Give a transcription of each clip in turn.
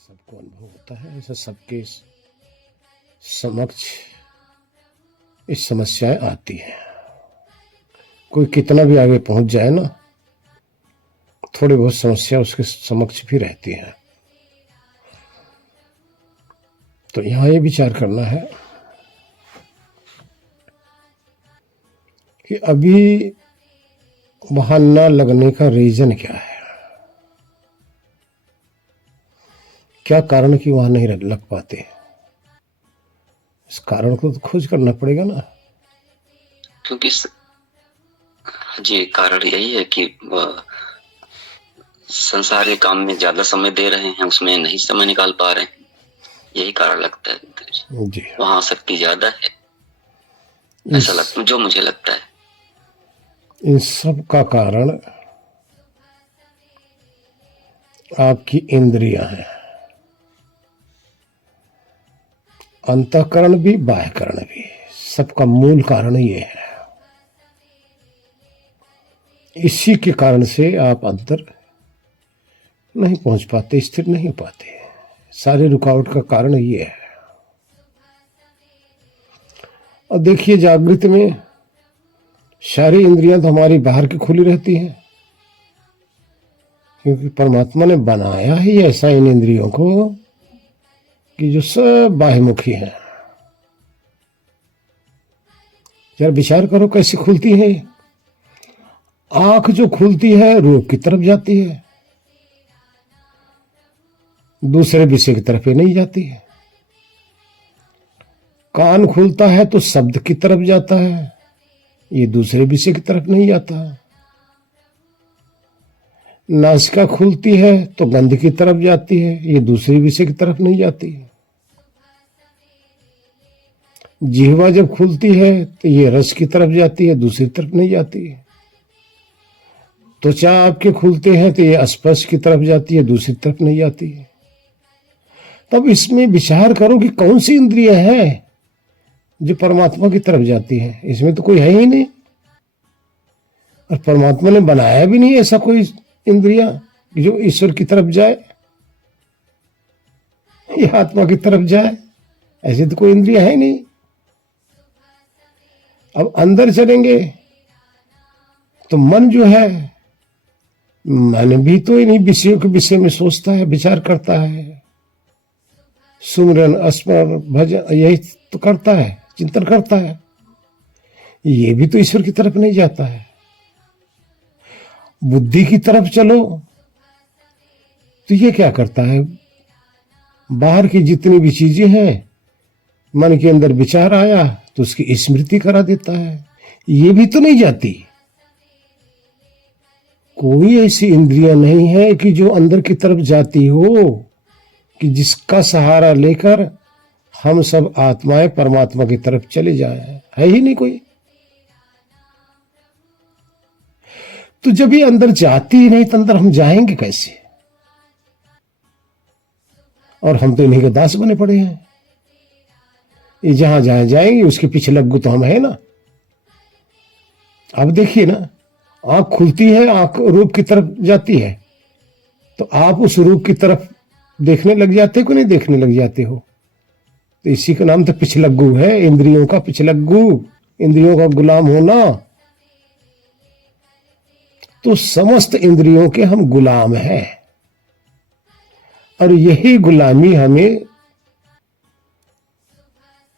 सबको अनुभव होता है, ऐसा सबके समक्ष इस समस्याएं आती हैं। कोई कितना भी आगे पहुंच जाए ना, थोड़ी बहुत समस्या उसके समक्ष भी रहती है। तो यहां ये विचार करना है कि अभी वहां न लगने का रीजन क्या है, क्या कारण कि वहां नहीं लग पाते। इस कारण को तो खोज करना पड़ेगा ना। क्योंकि जी कारण यही है कि वह संसारी काम में ज्यादा समय दे रहे हैं, उसमें नहीं समय निकाल पा रहे हैं, यही कारण लगता है जी। वहां आसक्ति ज्यादा है, ऐसा लगता है, जो मुझे लगता है। इन सब का कारण आपकी इंद्रियां हैं, अंतःकरण भी बाह्यकरण भी, सबका मूल कारण ये है। इसी के कारण से आप अंतर नहीं पहुंच पाते, स्थिर नहीं हो पाते। सारे रुकावट का कारण ये है। और देखिए, जागृत में सारी इंद्रियां तो हमारी बाहर की खुली रहती हैं, क्योंकि परमात्मा ने बनाया ही ऐसा इन इंद्रियों को कि जो सब बाह्यमुखी हैं। जरा विचार करो कैसे खुलती है। आंख जो खुलती है रूप की तरफ जाती है, दूसरे विषय की तरफ ही नहीं जाती है। कान खुलता है तो शब्द की तरफ जाता है, ये दूसरे विषय की तरफ नहीं जाता। नासिका खुलती है तो गंध की तरफ जाती है, ये दूसरे विषय की तरफ नहीं जाती। जिह्वा जब खुलती है तो ये रस की तरफ जाती है, दूसरी तरफ नहीं जाती। त्वचा आपके खुलते हैं तो ये स्पर्श की तरफ जाती है, दूसरी तरफ नहीं जाती। तब इसमें विचार करो कि कौन सी इंद्रिय है जो परमात्मा की तरफ जाती है। इसमें तो कोई है ही नहीं, और परमात्मा ने बनाया भी नहीं ऐसा कोई इंद्रिया जो ईश्वर की तरफ जाए या आत्मा की तरफ जाए। ऐसी तो कोई इंद्रिया है ही नहीं। अब अंदर चलेंगे तो मन जो है, मन भी तो इन्हीं विषयों के विषय में सोचता है, विचार करता है, सुमरन स्मरण भजन यही तो करता है, चिंतन करता है। ये भी तो ईश्वर की तरफ नहीं जाता है। बुद्धि की तरफ चलो तो ये क्या करता है, बाहर की जितनी भी चीजें हैं, मन के अंदर विचार आया तो उसकी स्मृति करा देता है, ये भी तो नहीं जाती। कोई ऐसी इंद्रियां नहीं है कि जो अंदर की तरफ जाती हो, कि जिसका सहारा लेकर हम सब आत्माएं परमात्मा की तरफ चले जाए, है ही नहीं कोई। तो जब ये अंदर जाती ही नहीं तो अंदर हम जाएंगे कैसे। और हम तो इन्हीं के दास बने पड़े हैं। ये जहां जहां जाएंगे उसके पीछे लग्गू तो हम है ना। अब देखिए ना, आंख खुलती है, आंख रूप की तरफ जाती है, तो आप उस रूप की तरफ देखने लग जाते को नहीं देखने लग जाते हो। तो इसी का नाम तो पिछलग्गू है, इंद्रियों का पिछलग्गू, इंद्रियों का गुलाम होना। तो समस्त इंद्रियों के हम गुलाम हैं, और यही गुलामी हमें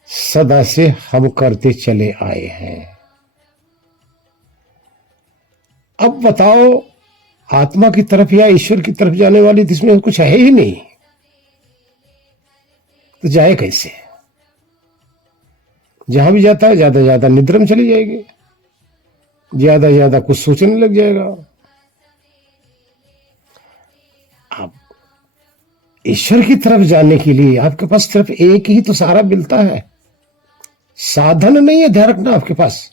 सदा से हम करते चले आए हैं। अब बताओ, आत्मा की तरफ या ईश्वर की तरफ जाने वाली इसमें कुछ है ही नहीं, तो जाए कैसे। जहां भी जाता है ज्यादा ज्यादा निद्रा में चली जाएगी, ज्यादा ज्यादा कुछ सोचने लग जाएगा। अब ईश्वर की तरफ जाने के लिए आपके पास सिर्फ एक ही तो सहारा मिलता है, साधन नहीं है। ध्यान रखना, आपके पास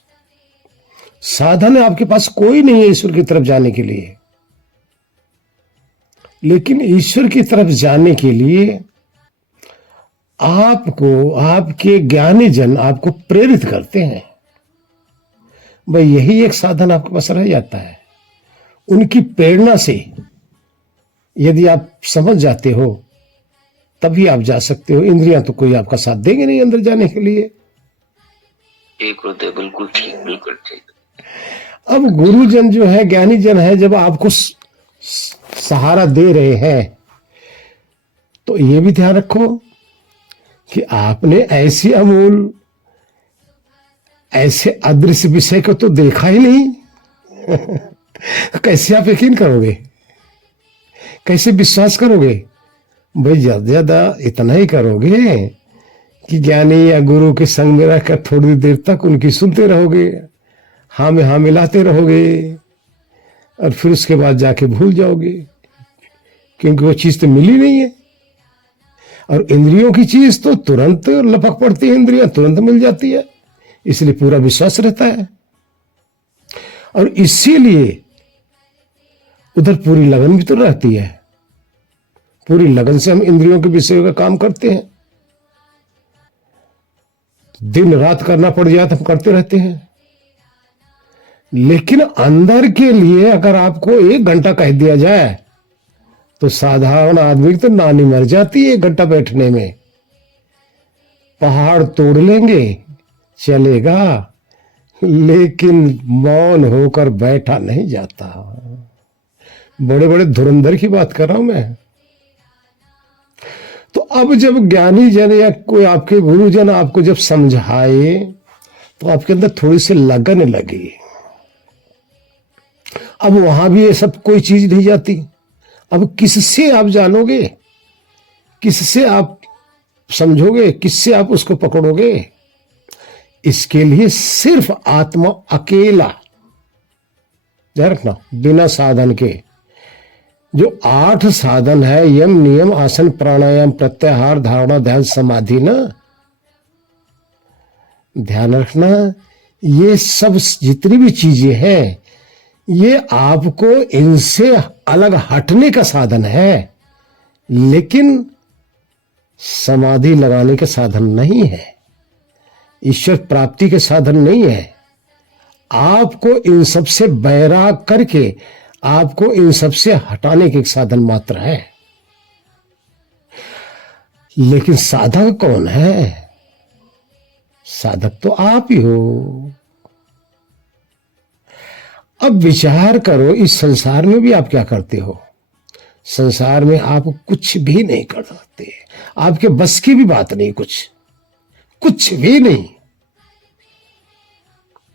साधन है, आपके पास कोई नहीं है ईश्वर की तरफ जाने के लिए। लेकिन ईश्वर की तरफ जाने के लिए आपको आपके ज्ञानी जन आपको प्रेरित करते हैं। भाई यही एक साधन आपके पास रह जाता है। उनकी प्रेरणा से यदि आप समझ जाते हो तभी आप जा सकते हो। इंद्रियां तो कोई आपका साथ देंगे नहीं अंदर जाने के लिए। गुरुदेव बिल्कुल ठीक, बिल्कुल ठीक। अब गुरुजन जो है, ज्ञानी जन है, जब आपको सहारा दे रहे हैं तो ये भी ध्यान रखो कि आपने ऐसी अमूल, ऐसे अदृश्य विषय को तो देखा ही नहीं। कैसे आप यकीन करोगे, कैसे विश्वास करोगे? भाई ज्यादा ज्यादा इतना ही करोगे कि ज्ञानी या गुरु के संग में रहकर थोड़ी देर तक उनकी सुनते रहोगे, हाँ में हाँ मिलाते रहोगे, और फिर उसके बाद जाके भूल जाओगे, क्योंकि वो चीज तो मिली नहीं है। और इंद्रियों की चीज तो तुरंत लपक पड़ती है, इंद्रियां तुरंत मिल जाती है, इसलिए पूरा विश्वास रहता है। और इसीलिए उधर पूरी लगन भी तो रहती है। पूरी लगन से हम इंद्रियों के विषयों का काम करते हैं। दिन रात करना पड़ जाए तो हम करते रहते हैं। लेकिन अंदर के लिए अगर आपको 1 घंटा कह दिया जाए तो साधारण आदमी तो नानी मर जाती है 1 घंटा बैठने में। पहाड़ तोड़ लेंगे चलेगा, लेकिन मौन होकर बैठा नहीं जाता। बड़े बड़े धुरंधर की बात कर रहा हूं मैं। तो अब जब ज्ञानी जन या कोई आपके गुरुजन आपको जब समझाए तो आपके अंदर थोड़ी सी लगन लगी। अब वहां भी ये सब कोई चीज नहीं जाती। अब किससे आप जानोगे, किससे आप समझोगे, किससे आप उसको पकड़ोगे? इसके लिए सिर्फ आत्मा अकेला, ध्यान रखना, बिना साधन के। जो 8 साधन है, यम नियम आसन प्राणायाम प्रत्याहार धारणा ध्यान समाधि, ना ध्यान रखना, ये सब जितनी भी चीजें हैं ये आपको इनसे अलग हटने का साधन है, लेकिन समाधि लगाने के साधन नहीं है, ईश्वर प्राप्ति के साधन नहीं है। आपको इन सब से बैराग करके आपको इन सब से हटाने के साधन मात्र है। लेकिन साधक कौन है? साधक तो आप ही हो। अब विचार करो, इस संसार में भी आप क्या करते हो? संसार में आप कुछ भी नहीं कर सकते, आपके बस की भी बात नहीं, कुछ भी नहीं।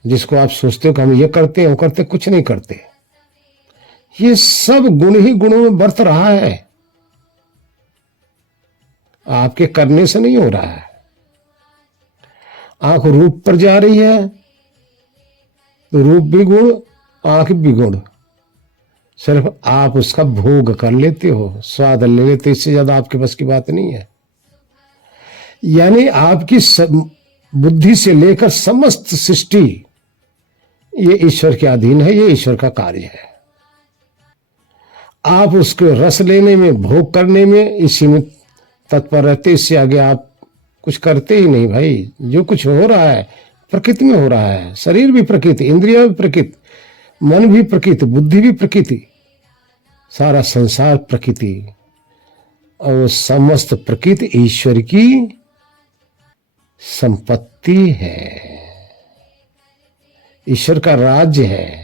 जिसको आप सोचते हो कि हम ये करते हैं वो करते, कुछ नहीं करते। ये सब गुण ही गुणों में बरत रहा है, आपके करने से नहीं हो रहा है। आंख रूप पर जा रही है तो रूप भी गुण, आंख भी गुण, सिर्फ आप उसका भोग कर लेते हो, स्वाद ले लेते, इससे ज्यादा आपके बस की बात नहीं है। यानी आपकी बुद्धि से लेकर समस्त सृष्टि ये ईश्वर के अधीन है, ये ईश्वर का कार्य है। आप उसके रस लेने में, भोग करने में, इसी में तत्पर रहते, इससे आगे आप कुछ करते ही नहीं। भाई जो कुछ हो रहा है प्रकृति में हो रहा है, शरीर भी प्रकृति, इंद्रिया भी प्रकृति, मन भी प्रकृति, बुद्धि भी प्रकृति, सारा संसार प्रकृति, और समस्त प्रकृति ईश्वर की संपत्ति है, ईश्वर का राज्य है।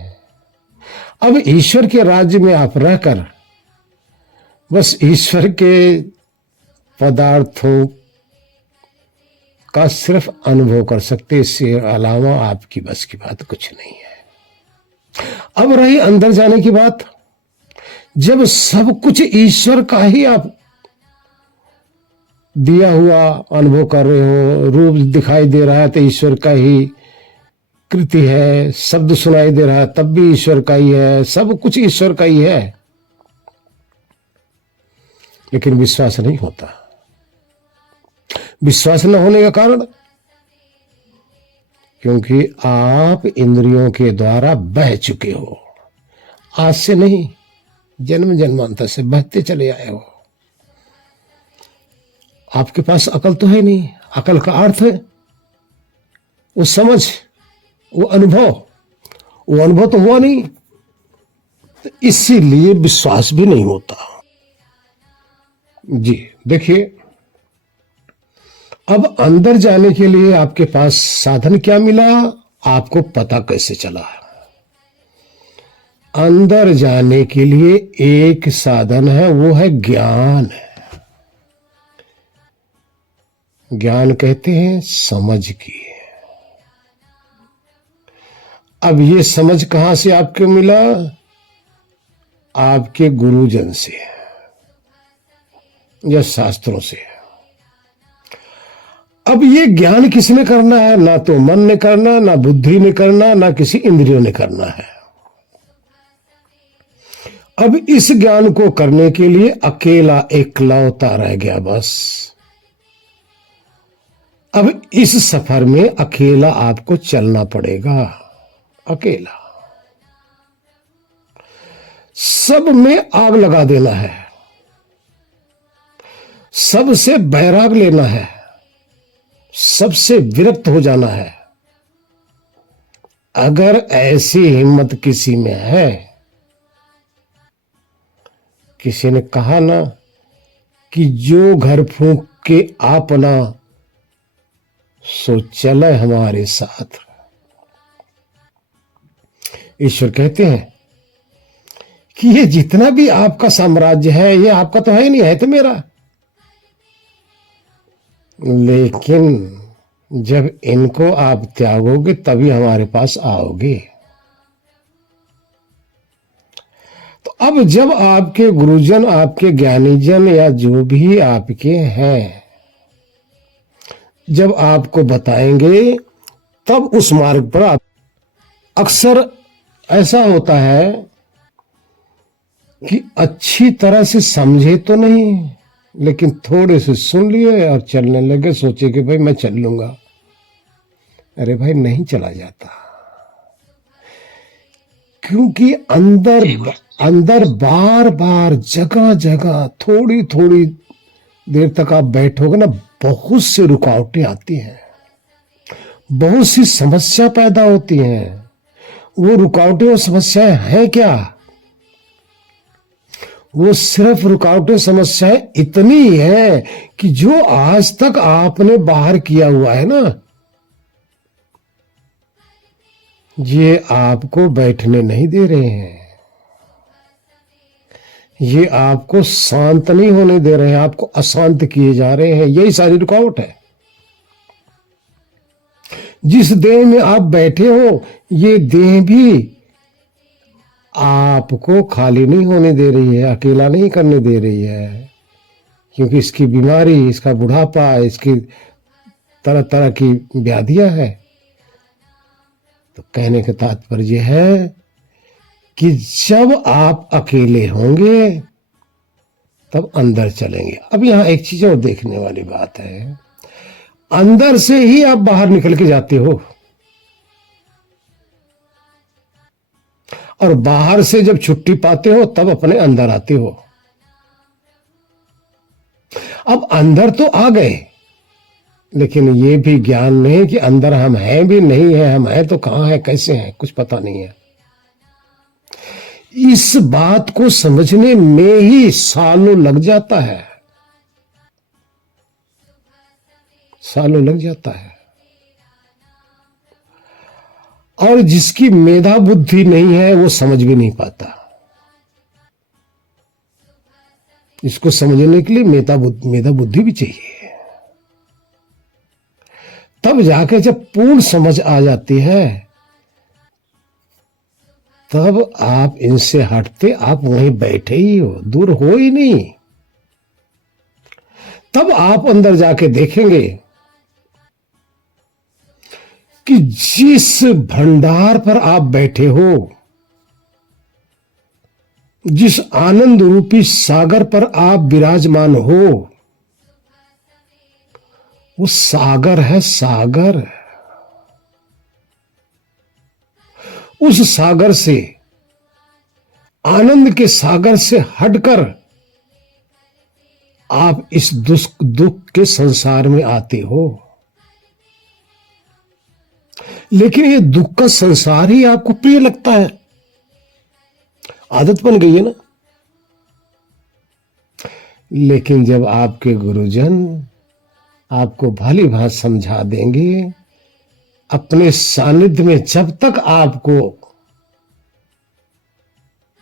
अब ईश्वर के राज्य में आप रहकर बस ईश्वर के पदार्थों का सिर्फ अनुभव कर सकते, इससे अलावा आपकी बस की बात कुछ नहीं है। अब रही अंदर जाने की बात, जब सब कुछ ईश्वर का ही आप दिया हुआ अनुभव कर रहे हो, रूप दिखाई दे रहा है तो ईश्वर का ही कृति है, शब्द सुनाई दे रहा है तब भी ईश्वर का ही है, सब कुछ ईश्वर का ही है, लेकिन विश्वास नहीं होता। विश्वास न होने का कारण, क्योंकि आप इंद्रियों के द्वारा बह चुके हो। आज से नहीं, जन्म जन्मांतर से बहते चले आए हो। आपके पास अकल तो है नहीं, अकल का अर्थ है वो समझ, वो अनुभव तो हुआ नहीं, तो इसीलिए विश्वास भी नहीं होता। जी देखिए, अब अंदर जाने के लिए आपके पास साधन क्या मिला, आपको पता कैसे चला? अंदर जाने के लिए एक साधन है, वो है ज्ञान। ज्ञान कहते हैं समझ की। अब ये समझ कहां से आपको मिला? आपके गुरुजन से या शास्त्रों से। अब ये ज्ञान किसने करना है? ना तो मन ने करना, ना बुद्धि ने करना, ना किसी इंद्रियों ने करना है। अब इस ज्ञान को करने के लिए अकेला एकलौता रह गया बस। अब इस सफर में अकेला आपको चलना पड़ेगा, अकेला। सब में आग लगा देना है, सबसे बैराग लेना है, सबसे विरक्त हो जाना है। अगर ऐसी हिम्मत किसी में है, किसी ने कहा ना कि जो घर फूंक के अपना सो चले हमारे साथ। ईश्वर कहते हैं कि ये जितना भी आपका साम्राज्य है, ये आपका तो है ही नहीं, है तो मेरा। लेकिन जब इनको आप त्यागोगे तभी हमारे पास आओगे। तो अब जब आपके गुरुजन, आपके ज्ञानीजन या जो भी आपके हैं, जब आपको बताएंगे तब उस मार्ग पर आप। अक्सर ऐसा होता है कि अच्छी तरह से समझे तो नहीं, लेकिन थोड़े से सुन लिए और चलने लगे, सोचे कि भाई मैं चल लूंगा। अरे भाई नहीं चला जाता, क्योंकि अंदर बार बार जगह जगह थोड़ी थोड़ी देर तक आप बैठोगे ना, बहुत सी रुकावटें आती हैं, बहुत सी समस्या पैदा होती हैं। वो रुकावटें और समस्याएं हैं क्या? वो सिर्फ रुकावटें समस्याएं इतनी है कि जो आज तक आपने बाहर किया हुआ है ना, ये आपको बैठने नहीं दे रहे हैं, ये आपको शांत नहीं होने दे रहे हैं, आपको अशांत किए जा रहे हैं। यही सारी रुकावट है। जिस देह में आप बैठे हो, ये देह भी आपको खाली नहीं होने दे रही है, अकेला नहीं करने दे रही है, क्योंकि इसकी बीमारी, इसका बुढ़ापा, इसकी तरह तरह की व्याधियां हैं। तो कहने का तात्पर्य है कि जब आप अकेले होंगे तब अंदर चलेंगे। अब यहां एक चीज और देखने वाली बात है, अंदर से ही आप बाहर निकल के जाते हो, और बाहर से जब छुट्टी पाते हो तब अपने अंदर आते हो। अब अंदर तो आ गए, लेकिन ये भी ज्ञान नहीं कि अंदर हम हैं भी नहीं है, हम हैं तो कहां है, कैसे हैं, कुछ पता नहीं है। इस बात को समझने में ही सालों लग जाता है, सालों लग जाता है। और जिसकी मेधा बुद्धि नहीं है वो समझ भी नहीं पाता। इसको समझने के लिए मेधा बुद्धि भी चाहिए। तब जाके जब पूर्ण समझ आ जाती है, तब आप इनसे हटते, आप वहीं बैठे ही हो, दूर हो ही नहीं। तब आप अंदर जाके देखेंगे कि जिस भंडार पर आप बैठे हो, जिस आनंद रूपी सागर पर आप विराजमान हो, वो सागर है, सागर। उस सागर से, आनंद के सागर से हटकर आप इस दुख के संसार में आते हो। लेकिन ये दुख का संसार ही आपको प्रिय लगता है, आदत बन गई है ना। लेकिन जब आपके गुरुजन आपको भली भांति समझा देंगे। अपने सानिध्य में जब तक आपको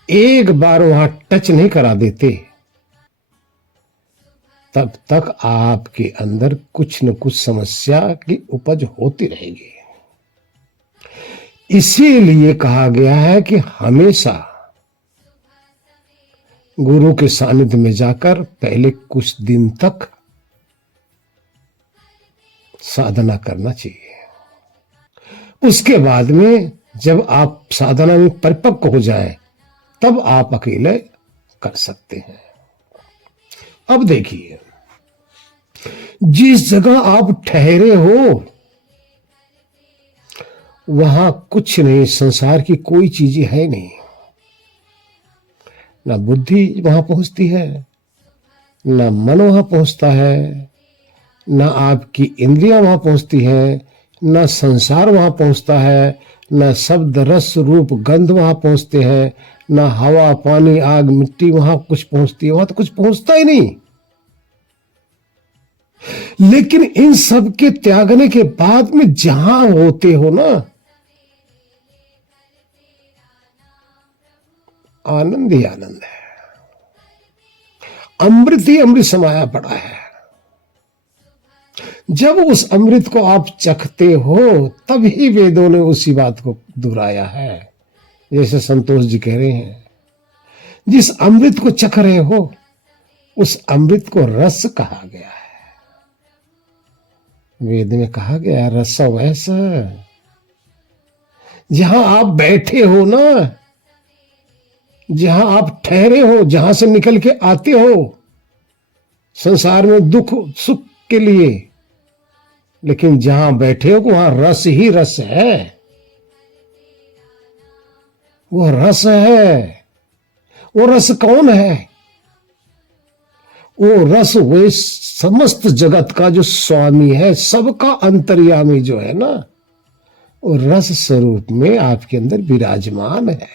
एक बार वहां टच नहीं करा देते, तब तक आपके अंदर कुछ न कुछ समस्या की उपज होती रहेगी। इसीलिए कहा गया है कि हमेशा गुरु के सानिध्य में जाकर पहले कुछ दिन तक साधना करना चाहिए। उसके बाद में जब आप साधना में परिपक्व हो जाएं, तब आप अकेले कर सकते हैं। अब देखिए, जिस जगह आप ठहरे हो वहां कुछ नहीं, संसार की कोई चीज है नहीं। ना बुद्धि वहां पहुंचती है, ना मन वहां पहुंचता है, ना आपकी इंद्रियां वहां पहुंचती है, ना संसार वहां पहुंचता है, ना शब्द रस रूप गंध वहां पहुंचते हैं, ना हवा पानी आग मिट्टी वहां कुछ पहुंचती है। वहां तो कुछ पहुंचता ही नहीं। लेकिन इन सब के त्यागने के बाद में जहां होते हो ना, आनंद ही आनंद है, अमृत ही अमृत समाया पड़ा है। जब उस अमृत को आप चखते हो तभी वेदों ने उसी बात को दोहराया है। जैसे संतोष जी कह रहे हैं, जिस अमृत को चख रहे हो उस अमृत को रस कहा गया है। वेद में कहा गया रस वैसा, जहां आप बैठे हो ना, जहां आप ठहरे हो, जहां से निकल के आते हो संसार में दुख सुख के लिए, लेकिन जहां बैठे हो वहां रस ही रस है। वो रस है। वो रस कौन है? वो रस वे समस्त जगत का जो स्वामी है, सबका अंतर्यामी जो है ना, वो रस स्वरूप में आपके अंदर विराजमान है,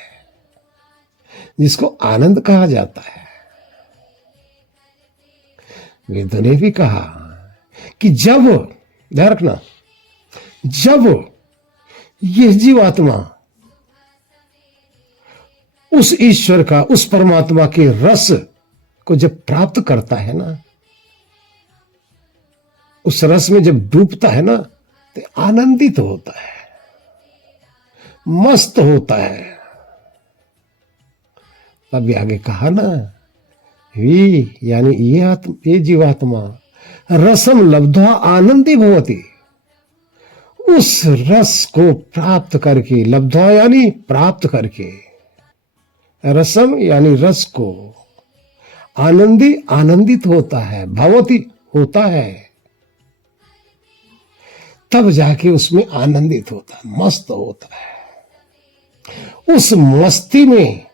जिसको आनंद कहा जाता है। वेदों ने भी कहा कि जब, ध्यान रखना, जब ये जीवात्मा उस ईश्वर का, उस परमात्मा के रस को जब प्राप्त करता है ना, उस रस में जब डूबता है ना, तो आनंदित होता है, मस्त होता है। तब आगे कहा ना, वी यानी ये जीवात्मा रसम लब्ध्वा आनंदी भवति, उस रस को प्राप्त करके, लब्ध्वा यानी प्राप्त करके, रसम यानी रस को, आनंदी आनंदित होता है, भवति होता है, तब जाके उसमें आनंदित होता है, मस्त होता है। उस मस्ती में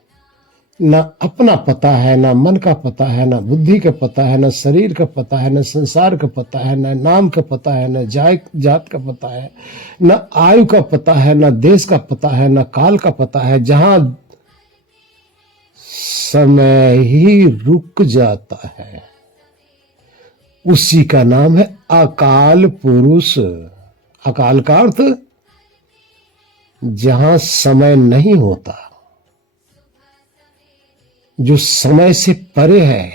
ना अपना पता है, ना मन का पता है, ना बुद्धि का पता है, ना शरीर का पता है, ना संसार का पता है, ना नाम का पता है, ना जात का पता है, ना आयु का पता है, ना देश का पता है, ना काल का पता है। जहां समय ही रुक जाता है उसी का नाम है अकाल पुरुष। अकाल का अर्थ जहां समय नहीं होता, जो समय से परे है,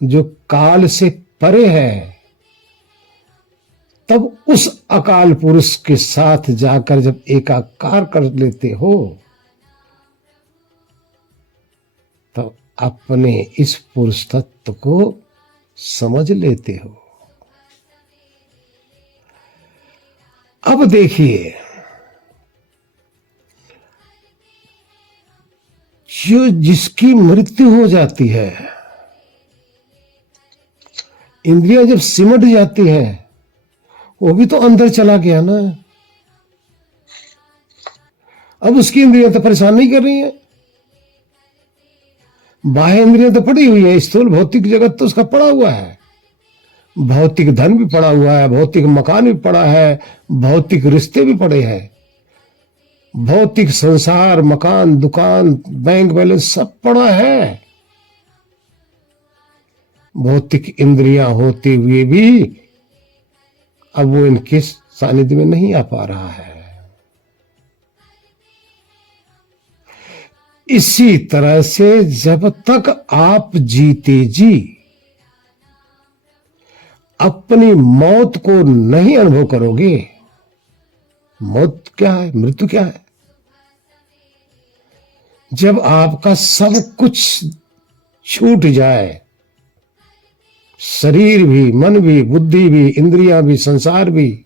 जो काल से परे है, तब उस अकाल पुरुष के साथ जाकर जब एकाकार कर लेते हो, तब अपने इस पुरुष तत्व को समझ लेते हो। अब देखिए, जो जिसकी मृत्यु हो जाती है, इंद्रियां जब सिमट जाती हैं, वो भी तो अंदर चला गया ना। अब उसकी इंद्रियां तो परेशान नहीं कर रही हैं, बाह्य इंद्रियां तो पड़ी हुई है, स्थूल भौतिक जगत तो उसका पड़ा हुआ है, भौतिक धन भी पड़ा हुआ है, भौतिक मकान भी पड़ा है, भौतिक रिश्ते भी पड़े हैं, भौतिक संसार, मकान, दुकान, बैंक बैलेंस सब पड़ा है। भौतिक इंद्रियां होते हुए भी अब वो इनके सानिध्य में नहीं आ पा रहा है। इसी तरह से जब तक आप जीते जी अपनी मौत को नहीं अनुभव करोगे, मौत क्या है, मृत्यु क्या है, जब आपका सब कुछ छूट जाए, शरीर भी, मन भी, बुद्धि भी, इंद्रियां भी, संसार भी,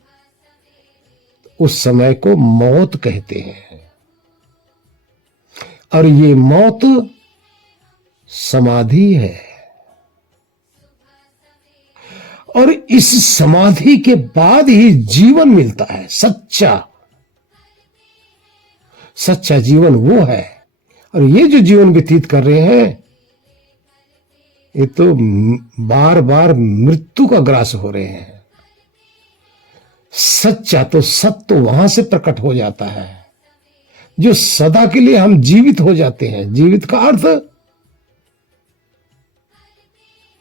उस समय को मौत कहते हैं। और ये मौत समाधि है। और इस समाधि के बाद ही जीवन मिलता है, सच्चा जीवन वो है। और ये जो जीवन व्यतीत कर रहे हैं, ये तो बार बार मृत्यु का ग्रास हो रहे हैं। सच्चा तो सत्य तो वहां से प्रकट हो जाता है, जो सदा के लिए हम जीवित हो जाते हैं। जीवित का अर्थ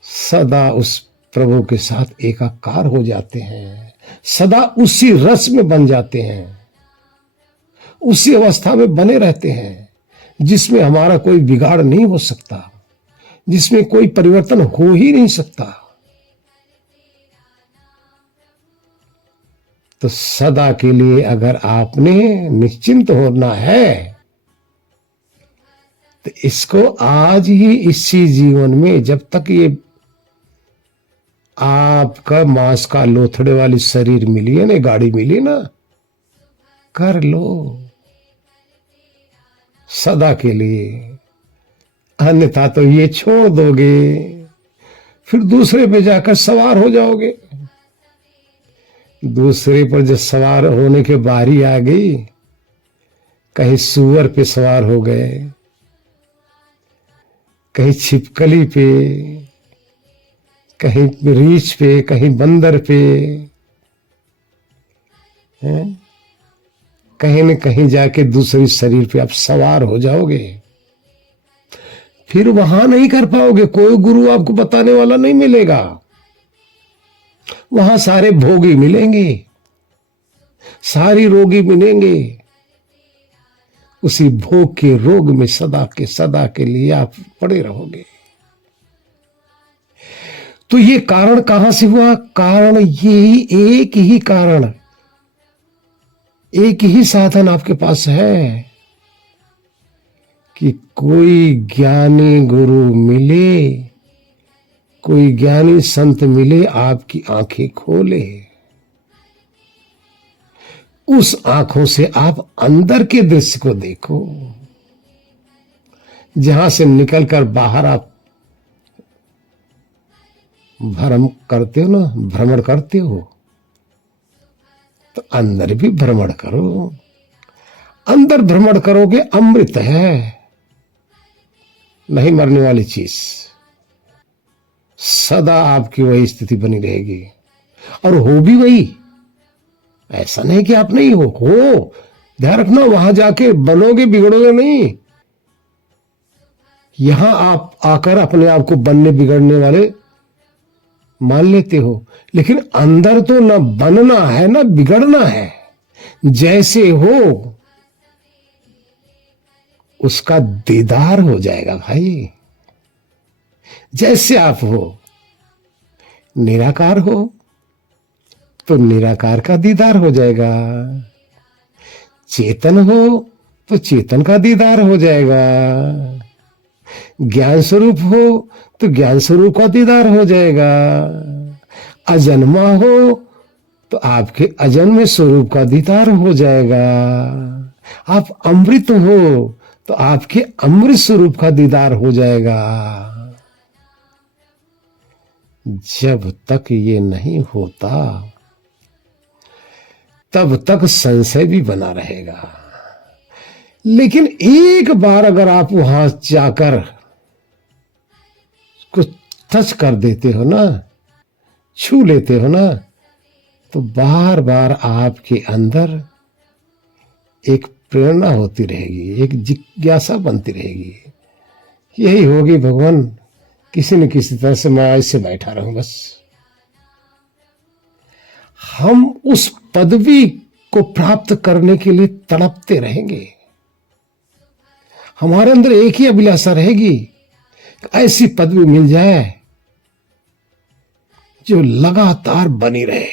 सदा उस प्रभु के साथ एकाकार हो जाते हैं, सदा उसी रस में बन जाते हैं, उसी अवस्था में बने रहते हैं जिसमें हमारा कोई बिगाड़ नहीं हो सकता, जिसमें कोई परिवर्तन हो ही नहीं सकता। तो सदा के लिए अगर आपने निश्चिंत होना है तो इसको आज ही इसी जीवन में, जब तक ये आपका मांस का लोथड़े वाली शरीर मिली है ना, गाड़ी मिली ना, कर लो सदा के लिए। अन्यथा तो ये छोड़ दोगे, फिर दूसरे पे जाकर सवार हो जाओगे। दूसरे पर जब सवार होने के बारी आ गई, कहीं सूअर पे सवार हो गए, कहीं छिपकली पे, कहीं रीछ पे, कहीं बंदर पे, कहीं न कहीं जाके दूसरे शरीर पे आप सवार हो जाओगे। फिर वहां नहीं कर पाओगे, कोई गुरु आपको बताने वाला नहीं मिलेगा। वहां सारे भोगी मिलेंगे, सारी रोगी मिलेंगे। उसी भोग के रोग में सदा के लिए आप पड़े रहोगे। तो ये कारण कहां से हुआ? कारण यही, एक ही कारण, एक ही साधन आपके पास है कि कोई ज्ञानी गुरु मिले, कोई ज्ञानी संत मिले, आपकी आंखें खोले। उस आंखों से आप अंदर के दृश्य को देखो, जहां से निकलकर बाहर आप भ्रमण करते हो ना, भ्रमण करते हो, तो अंदर भी भ्रमण करो। अंदर भ्रमण करोगे, अमृत है, नहीं मरने वाली चीज, सदा आपकी वही स्थिति बनी रहेगी। और हो भी वही, ऐसा नहीं कि आप नहीं हो। ध्यान रखना, वहां जाके बनोगे, बिगड़ोगे नहीं। यहां आप आकर अपने आप को बनने बिगड़ने वाले मान लेते हो, लेकिन अंदर तो ना बनना है ना बिगड़ना है। जैसे हो उसका दीदार हो जाएगा भाई। जैसे आप हो, निराकार हो तो निराकार का दीदार हो जाएगा, चेतन हो तो चेतन का दीदार हो जाएगा, ज्ञान स्वरूप हो तो ज्ञान स्वरूप का दीदार हो जाएगा, अजन्मा हो तो आपके अजन्मे स्वरूप का दीदार हो जाएगा, आप अमृत हो तो आपके अमृत स्वरूप का दीदार हो जाएगा। जब तक ये नहीं होता तब तक संशय भी बना रहेगा। लेकिन एक बार अगर आप वहां जाकर कुछ टच कर देते हो ना, छू लेते हो ना, तो बार बार आपके अंदर एक प्रेरणा होती रहेगी, एक जिज्ञासा बनती रहेगी। यही होगी भगवान, किसी न किसी तरह से मैं ऐसे बैठा रहूं बस। हम उस पदवी को प्राप्त करने के लिए तड़पते रहेंगे। हमारे अंदर एक ही अभिलाषा रहेगी, ऐसी पदवी मिल जाए जो लगातार बनी रहे।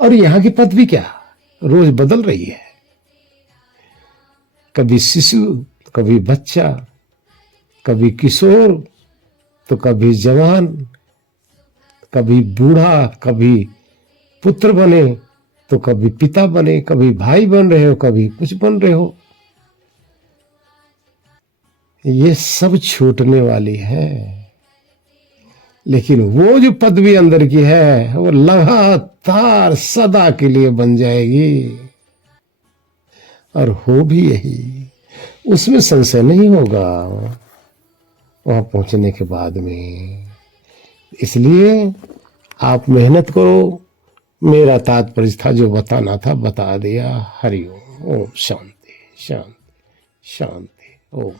और यहां की पदवी क्या, रोज बदल रही है। कभी शिशु, कभी बच्चा, कभी किशोर, तो कभी जवान, कभी बूढ़ा, कभी पुत्र बने, तो कभी पिता बने, कभी भाई बन रहे हो, कभी कुछ बन रहे हो। ये सब छूटने वाली है, लेकिन वो जो पदवी अंदर की है वो लगातार सदा के लिए बन जाएगी, और हो भी यही, उसमें संशय नहीं होगा वहां पहुंचने के बाद में। इसलिए आप मेहनत करो। मेरा तात्पर्य था, जो बताना था बता दिया। हरिओम। ओम शांति शांति शांति। ओम।